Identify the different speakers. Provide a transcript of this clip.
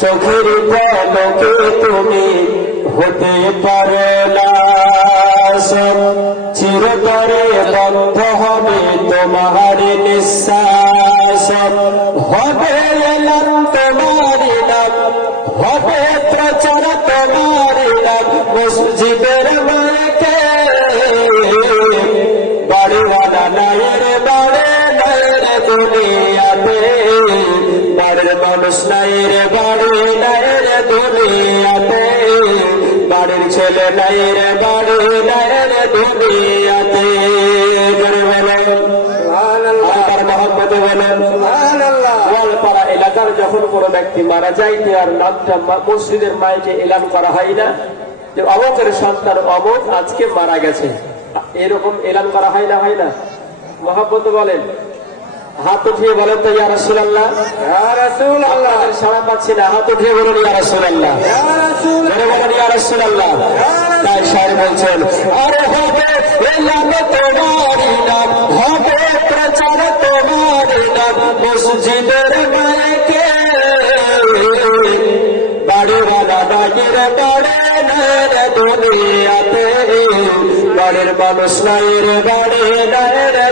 Speaker 1: চোখের পলকে তুমি হতে পারো না। চিরতরে বন্ধ হবে তোমার নিঃশ্বাস। হবে এলাম তোমার নাম, হবে প্রচার তোমার নাম, মসজিদের মাইকে বাড়িওয়ালা নাইয়ের বাড়ে নাইয়ের দুনিয়াতে মানুষ নাইয়ের বাড়ি নাইয়ের দুনিয়াতে। বাড়ির ছেলে নাইয়ের বাড়ি নাইয়ের দুনিয়াতে। এলাকার যখন কোনো ব্যক্তি মারা যায় তার নামটা মসজিদের মাইকে এলান করা হয় না। যে অমকের সন্তান অমক আজকে মারা গেছে। এরকম এলান করা হয় না হয় না? মহাব্বত বলেন। হাত উঠিয়ে বলেন তো ইয়া রাসূলুল্লাহ। আপনাদের সাড়া পাচ্ছি না হাত উঠিয়ে বলুন ইয়া রাসূলুল্লাহ। জোরে বলুন ইয়া রাসূলুল্লাহ। তাই সাহেব বলছেন আরে হবে এলান তোমারই নাম হবে প্রচার তোমারই নাম মসজিদের মাইকে বাড়িওয়ালা বাড়ির বাড়ির দুনিয়াতে। বাড়ির মানুষ নাই রে বাড়ি নাই রে